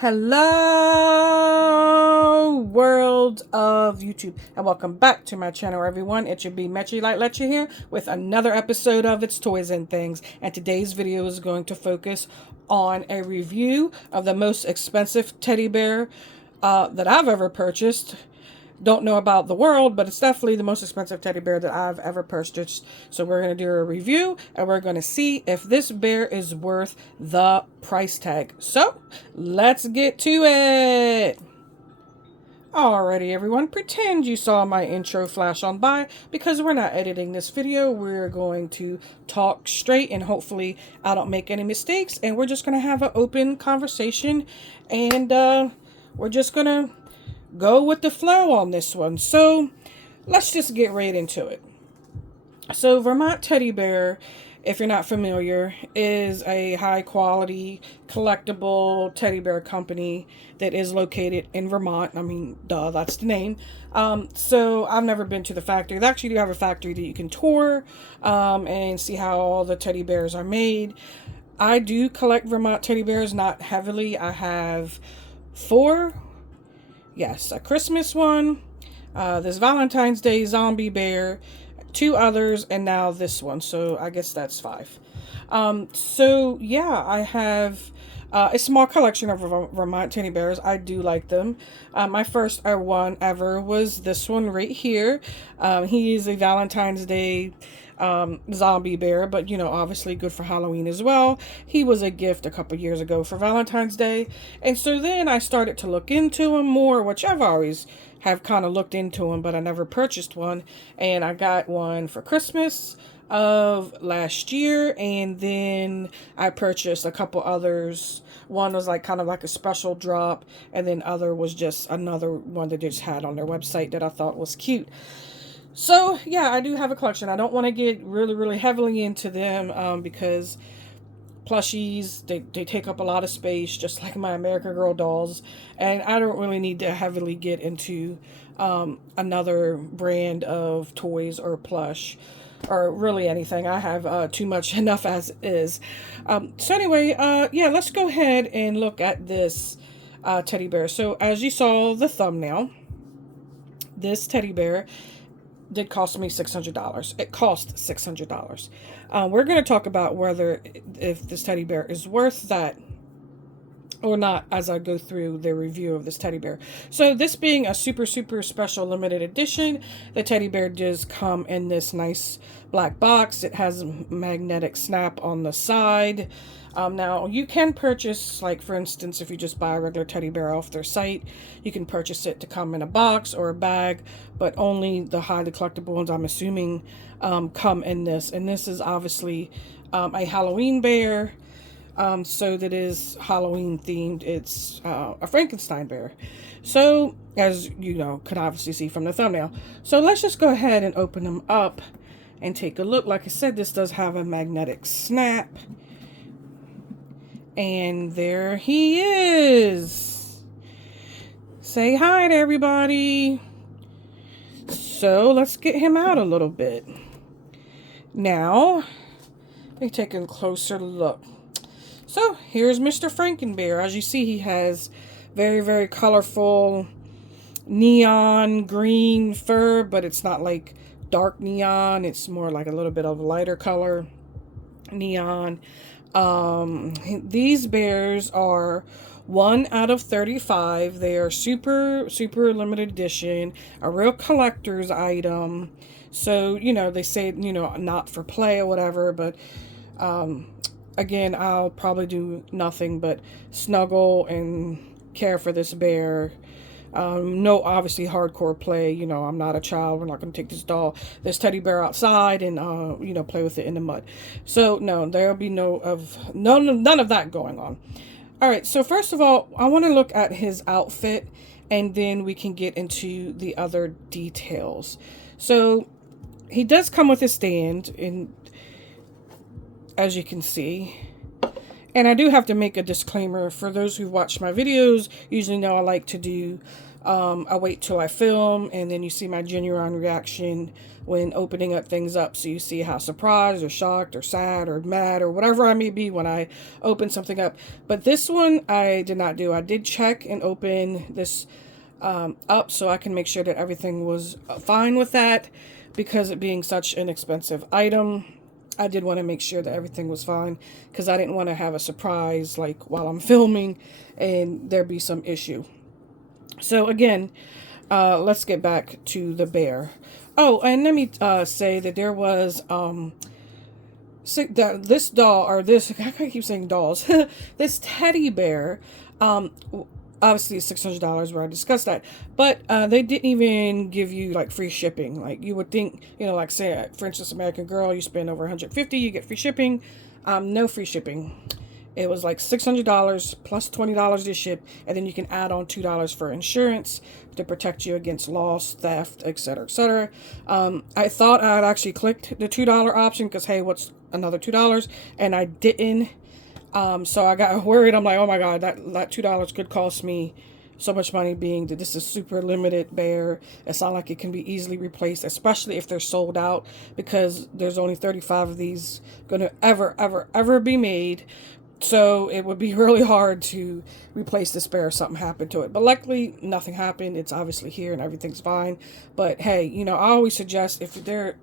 Hello, world of YouTube, and welcome back to my channel, everyone. It's your B Metchy Like Letcha here with another episode of It's Toys and Things. And today's video is going to focus on a review of the most expensive teddy bear that I've ever purchased. Don't know about the world, but it's definitely the most expensive teddy bear that I've ever purchased. So we're going to do a review and we're going to see if this bear is worth the price tag. So let's get to it. Alrighty, everyone, pretend you saw my intro flash on by because we're not editing this video. We're going to talk straight and hopefully I don't make any mistakes, and we're just going to have an open conversation, and we're just going to go with the flow on this one. So let's just get right into it. So Vermont Teddy Bear, if you're not familiar, is a high quality collectible teddy bear company that is located in Vermont. I mean, duh, that's the name. So I've never been to the factory. They actually do have a factory that you can tour and see how all the teddy bears are made. I do collect Vermont teddy bears, not heavily. I have 4. Yes, a Christmas one, this Valentine's Day zombie bear, 2 others, and now this one. So I guess that's 5. So yeah, I have a small collection of Vermont teddy bears. I do like them. My first one ever was this one right here. He is a Valentine's Day zombie bear, but you know, obviously good for Halloween as well. He was a gift a couple years ago for Valentine's Day, and so then I started to look into him more, which I've always have kind of looked into him, but I never purchased one. And I got one for Christmas of last year, and then I purchased a couple others. One was like kind of like a special drop, and then other was just another one that they just had on their website that I thought was cute. So yeah, I do have a collection. I don't want to get really heavily into them because plushies, they take up a lot of space, just like my American Girl dolls, and I don't really need to heavily get into another brand of toys or plush or really anything. I have too much enough as is. So anyway, yeah, let's go ahead and look at this teddy bear. So as you saw the thumbnail, this teddy bear did cost me $600. It cost $600. We're going to talk about whether if this teddy bear is worth that or not as I go through the review of this teddy bear. So this being a super special limited edition, the teddy bear does come in this nice black box. It has a magnetic snap on the side. Now you can purchase, like for instance, if you just buy a regular teddy bear off their site, you can purchase it to come in a box or a bag, but only the highly collectible ones, I'm assuming, come in this. And this is obviously a Halloween bear. So that is Halloween themed. It's a Frankenstein bear. So as you know, could obviously see from the thumbnail. So let's just go ahead and open them up and take a look. Like I said, this does have a magnetic snap. And there he is. Say hi to everybody. So let's get him out a little bit. Now, let me take a closer look. So here's Mr. Frankenbear. As you see, he has very colorful neon green fur, but it's not like dark neon. It's more like a little bit of a lighter color neon. These bears are 1 out of 35. They are super limited edition, a real collector's item. So, you know, they say, you know, not for play or whatever, but again, I'll probably do nothing but snuggle and care for this bear. No, obviously hardcore play. You know, I'm not a child. We're not going to take this teddy bear outside and, you know, play with it in the mud. So no, there'll be none of that going on. All right. So first of all, I want to look at his outfit, and then we can get into the other details. So he does come with a stand, and as you can see. And I do have to make a disclaimer for those who've watched my videos. Usually know I like to do I wait till I film, and then you see my genuine reaction when opening up things up. So you see how surprised or shocked or sad or mad or whatever I may be when I open something up. But this one I did not do. I did check and open this up so I can make sure that everything was fine with that, because it being such an expensive item. I did want to make sure that everything was fine, because I didn't want to have a surprise like while I'm filming and there be some issue. So again, let's get back to the bear. Oh, and let me say that there was this doll, or this, I keep saying dolls, this teddy bear, obviously it's $600 where I discussed that, but they didn't even give you like free shipping. Like you would think, you know, like say for instance, American Girl, you spend over $150, you get free shipping. No free shipping. It was like $600 plus $20 to ship, and then you can add on $2 for insurance to protect you against loss, theft, etc., etc. I thought I'd actually clicked the $2 option because hey, what's another $2? And I didn't. So I got worried. I'm like, oh my god, that $2 could cost me so much money, being that this is super limited bear. It's not like it can be easily replaced, especially if they're sold out, because there's only 35 of these gonna ever be made. So it would be really hard to replace this bear if something happened to it. But luckily, nothing happened. It's obviously here and everything's fine. But hey, you know, I always suggest if there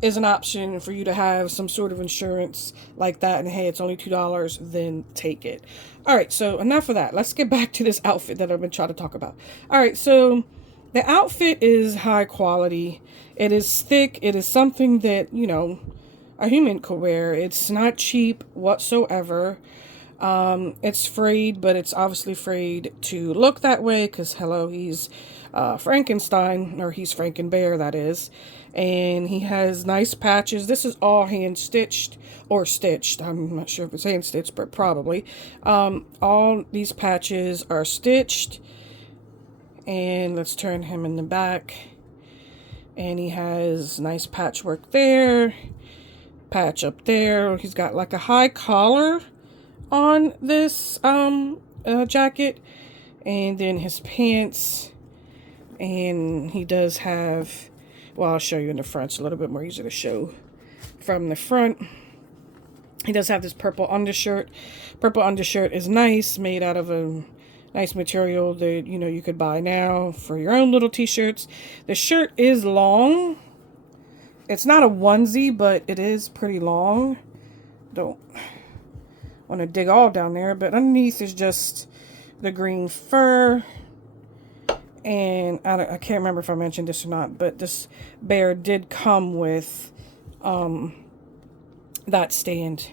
is an option for you to have some sort of insurance like that, and hey, it's only $2, then take it. All right, so enough of that. Let's get back to this outfit that I've been trying to talk about. All right, so the outfit is high quality. It is thick. It is something that, you know, a human could wear. It's not cheap whatsoever. It's frayed, but it's obviously frayed to look that way because hello, he's Frankenstein, or he's Frankenbear, that is. And he has nice patches. This is all hand stitched or stitched. I'm not sure if it's hand stitched, but probably. All these patches are stitched. And let's turn him in the back. And he has nice patchwork there. Patch up there. He's got like a high collar on this jacket, and then his pants, and he does have, well, I'll show you in the front. It's a little bit more easy to show from the front. He does have this purple undershirt. Purple undershirt is nice, made out of a nice material that, you know, you could buy now for your own little t-shirts. The shirt is long. It's not a onesie, but it is pretty long. Don't want to dig all down there, but underneath is just the green fur. And I can't remember if I mentioned this or not, but this bear did come with that stand.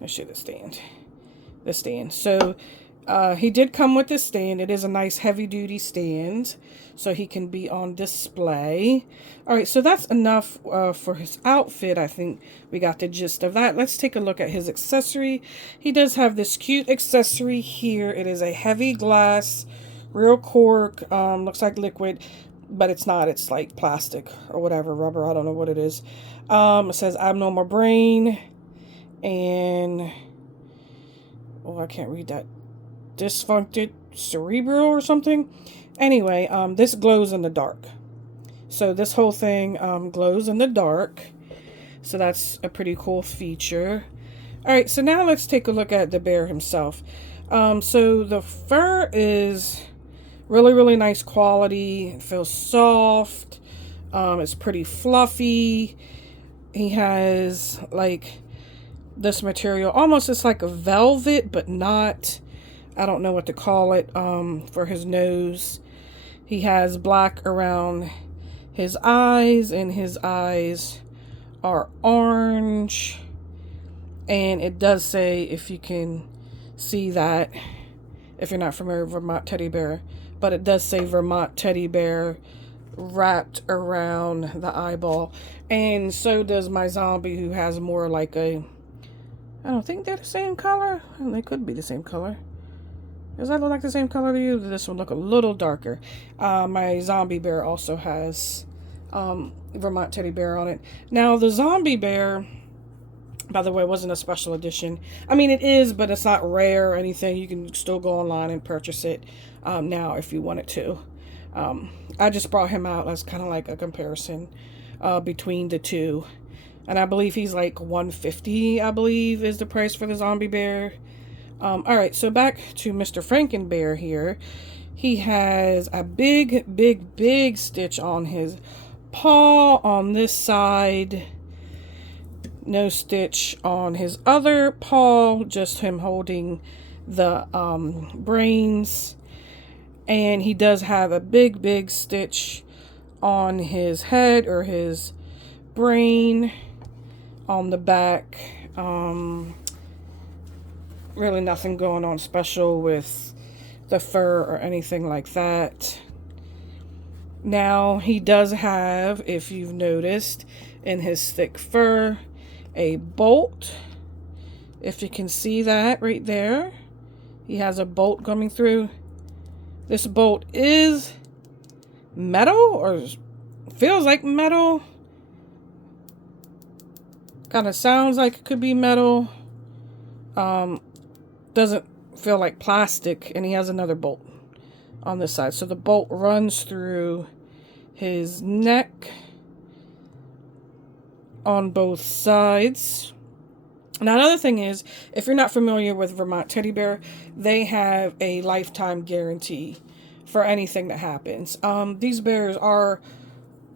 Let's show the stand. The stand. So he did come with this stand. It is a nice heavy duty stand, so he can be on display. All right, so that's enough for his outfit. I think we got the gist of that. Let's take a look at his accessory. He does have this cute accessory here. It is a heavy glass, real cork, looks like liquid, but it's not. It's like plastic or whatever, rubber. I don't know what it is. It says abnormal brain, and oh, I can't read that. Dysfuncted cerebral or something. Anyway, this glows in the dark. So this whole thing glows in the dark. So that's a pretty cool feature. All right, so now let's take a look at the bear himself. So the fur is really nice quality. It feels soft. It's pretty fluffy. He has like this material, almost it's like a velvet, but not. I don't know what to call it, for his nose. He has black around his eyes, and his eyes are orange. And it does say, if you can see that, if you're not familiar with Vermont teddy bear, but it does say Vermont teddy bear wrapped around the eyeball. And so does my zombie, who has more like a, I don't think they're the same color. They could be the same color. Does that look like the same color to you? This one look a little darker. My zombie bear also has Vermont teddy bear on it. Now the zombie bear, by the way, wasn't a special edition. I mean, it is, but it's not rare or anything. You can still go online and purchase it now if you wanted to. I just brought him out as kind of like a comparison between the two. And I believe he's like $150, I believe, is the price for the zombie bear. All right, so back to Mr. Frankenbear here. He has a big stitch on his paw on this side. No stitch on his other paw, just him holding the brains. And he does have a big stitch on his head or his brain on the back. Really nothing going on special with the fur or anything like that. Now, he does have, if you've noticed, in his thick fur, a bolt. If you can see that right there, he has a bolt coming through. This bolt is metal, or feels like metal. Kind of sounds like it could be metal. Doesn't feel like plastic, and he has another bolt on this side. So the bolt runs through his neck on both sides. Now, another thing is, if you're not familiar with Vermont Teddy Bear, they have a lifetime guarantee for anything that happens. These bears are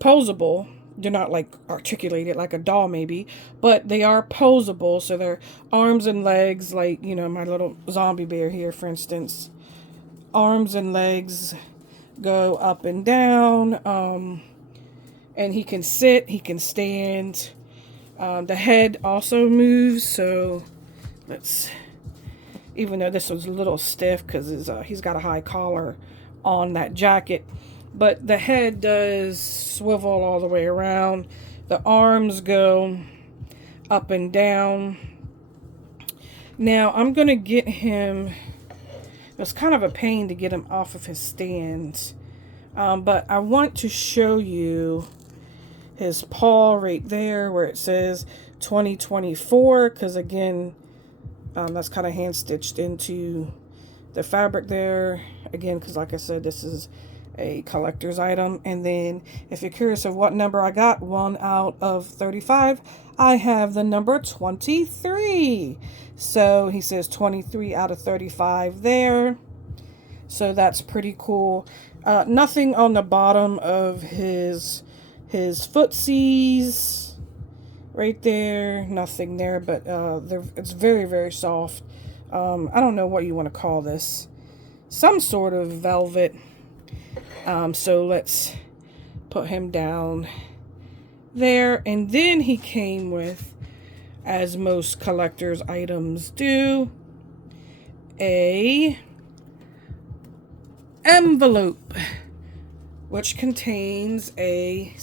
posable. They're not like articulated like a doll maybe, but they are posable. So their arms and legs, like, you know, my little zombie bear here, for instance, arms and legs go up and down. And he can sit, he can stand. The head also moves. So let's, even though this was a little stiff because he's got a high collar on that jacket, but the head does swivel all the way around. The arms go up and down. Now, I'm going to get him. It's kind of a pain to get him off of his stand. But I want to show you his paw right there where it says 2024. Because, again, that's kind of hand stitched into the fabric there. Again, because like I said, this is a collector's item. And then if you're curious of what number I got, 1 out of 35, I have the number 23. So he says 23 out of 35 there. So that's pretty cool. Nothing on the bottom of his footsies right there. Nothing there, but it's very soft. I don't know what you want to call this. Some sort of velvet. So let's put him down there. And then he came with, as most collector's items do, a envelope, which contains a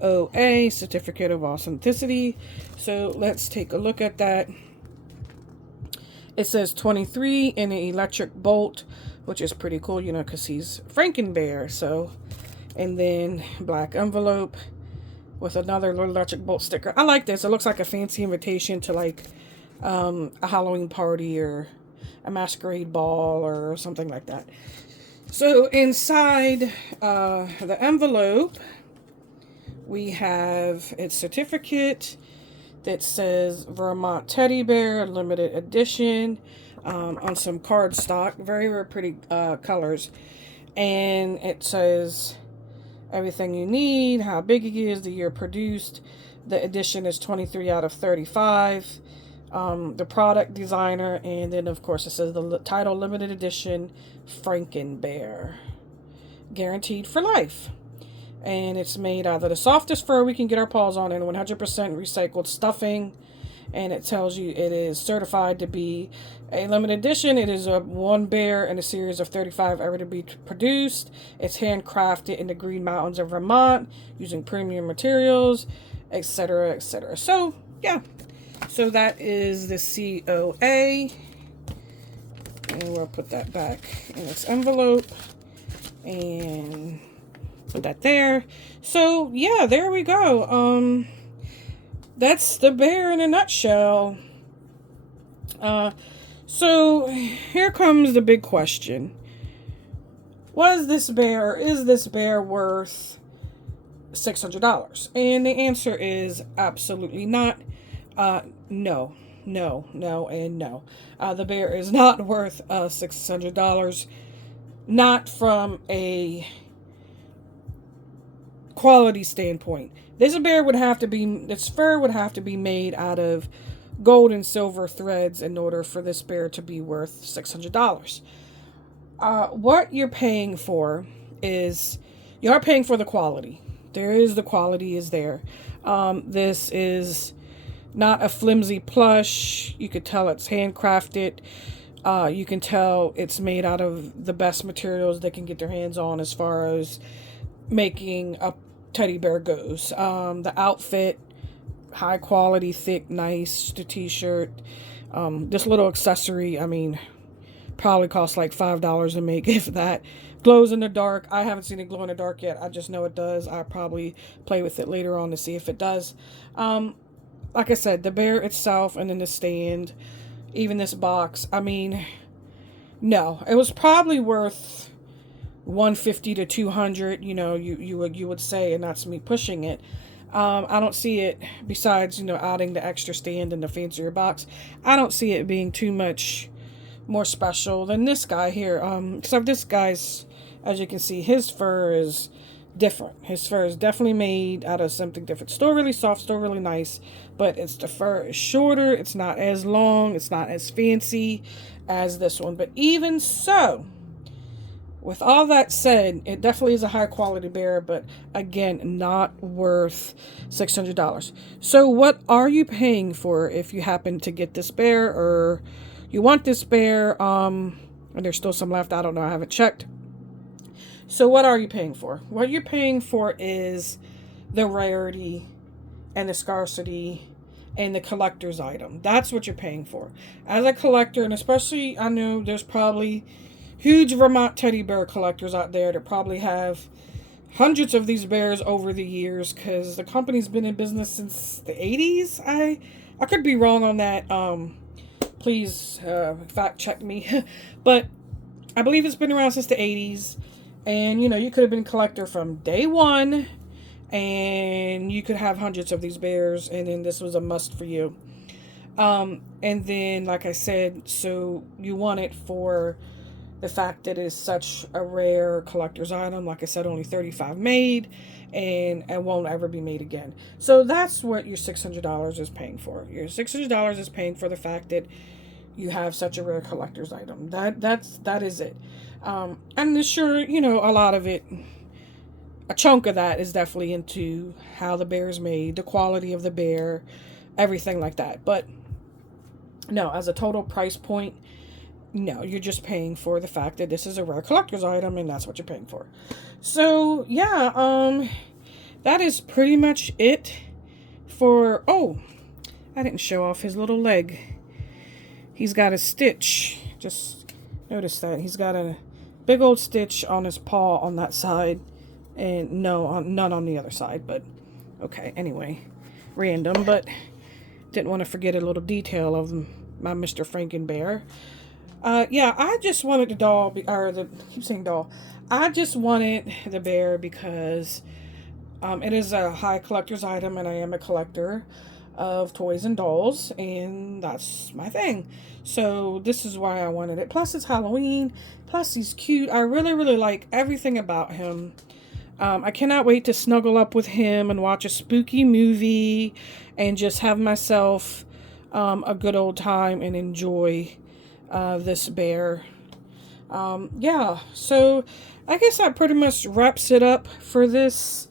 COA, Certificate of Authenticity. So let's take a look at that. It says 23 in an electric bolt, which is pretty cool, you know, because he's Frankenbear. So, and then black envelope with another little electric bolt sticker. I like this. It looks like a fancy invitation to like a Halloween party or a masquerade ball or something like that. So inside the envelope, we have its certificate that says Vermont Teddy Bear Limited Edition. On some cardstock, very pretty colors, and it says everything you need, how big it is, the year produced, the edition is 23 out of 35, the product designer, and then of course it says the title limited edition Frankenbear, guaranteed for life. And it's made out of the softest fur we can get our paws on and 100% recycled stuffing. And it tells you it is certified to be a limited edition. It is a one bear in a series of 35 ever to be produced. It's handcrafted in the Green Mountains of Vermont using premium materials, etc., etc. So, yeah. So that is the COA. And we'll put that back in its envelope. And put that there. So, yeah, there we go. That's the bear in a nutshell. So here comes the big question. Was this bear, is this bear worth $600? And the answer is absolutely not. No, no, and no. The bear is not worth $600. Not from a quality standpoint. This bear would have to be, its fur would have to be made out of gold and silver threads in order for this bear to be worth $600. What you're paying for is, you are paying for the quality. The quality is there. This is not a flimsy plush. You could tell it's handcrafted. You can tell it's made out of the best materials they can get their hands on as far as making a teddy bear goes. The outfit, high quality, thick, nice. The t-shirt, this little accessory, I mean, probably costs like $5 to make, if that. Glows in the dark. I haven't seen it glow in the dark yet. I just know it does. I'll probably play with it later on to see if it does. Like I said, the bear itself, and then the stand, even this box, I mean, no, it was probably worth $150 to $200, you know, you would say, and that's me pushing it. I don't see it, besides, you know, adding the extra stand and the fancier box, I don't see it being too much more special than this guy here. Except this guy's, as you can see, his fur is different. His fur is definitely made out of something different. Still really soft, still really nice, but the fur is shorter, it's not as long, it's not as fancy as this one. But even so, with all that said, it definitely is a high quality bear, but again, not worth $600. So what are you paying for if you happen to get this bear, or you want this bear, and there's still some left, I don't know, I haven't checked. So what are you paying for? What you're paying for is the rarity and the scarcity and the collector's item. That's what you're paying for. As a collector, and especially, I know there's probably huge Vermont teddy bear collectors out there that probably have hundreds of these bears over the years, because the company's been in business since the 80s. I could be wrong on that. Please fact check me. But I believe it's been around since the 80s. And, you know, you could have been a collector from day one, and you could have hundreds of these bears, and then this was a must for you. And then, like I said, so you want it for the fact that it's such a rare collector's item. Like I said, only 35 made, and it won't ever be made again. So that's what your $600 is paying for. Your $600 is paying for the fact that you have such a rare collector's item. That is it. And sure, you know, a lot of it, a chunk of that is definitely into how the bear is made, the quality of the bear, everything like that. But no, as a total price point, no, you're just paying for the fact that this is a rare collector's item, and that's what you're paying for. So yeah, that is pretty much it for, oh, I didn't show off his little leg. He's got a stitch. Just notice that. He's got a big old stitch on his paw on that side, and none on the other side, but okay, anyway, random, but didn't want to forget a little detail of my Mr. Franken bear. Yeah, I just wanted the doll, I keep saying doll, I just wanted the bear because it is a high collector's item, and I am a collector of toys and dolls, and that's my thing. So this is why I wanted it. Plus it's Halloween, plus he's cute. I really like everything about him. I cannot wait to snuggle up with him and watch a spooky movie and just have myself a good old time and enjoy this bear. Yeah, so I guess that pretty much wraps it up for this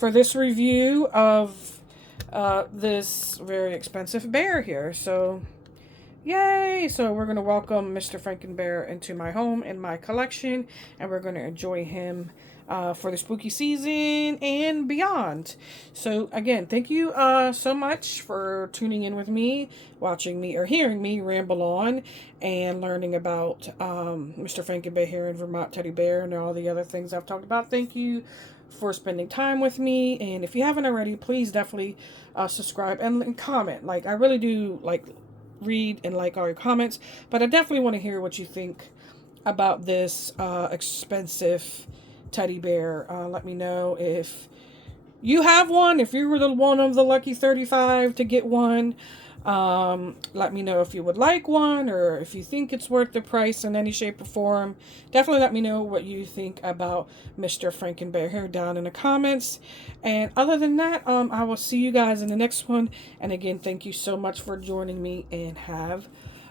review of this very expensive bear here. So yay! So we're going to welcome Mr. Franken Bear into my home and my collection, and we're going to enjoy him for the spooky season and beyond. So again, thank you so much for tuning in with me, watching me, or hearing me ramble on and learning about Mr. Franken Bear here in Vermont Teddy Bear and all the other things I've talked about. Thank you for spending time with me, and if you haven't already, please definitely subscribe and comment. Like, I really do like read and like all your comments, but I definitely want to hear what you think about this expensive teddy bear. Let me know if you have one, if you were the one of the lucky 35 to get one. Let me know if you would like one or if you think it's worth the price in any shape or form. Definitely let me know what you think about Mr. Frankenbear here down in the comments. And other than that, I will see you guys in the next one. And again, thank you so much for joining me, and have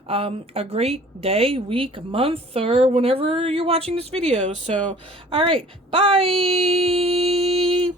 a great day, week, month, or whenever you're watching this video. So, all right, bye.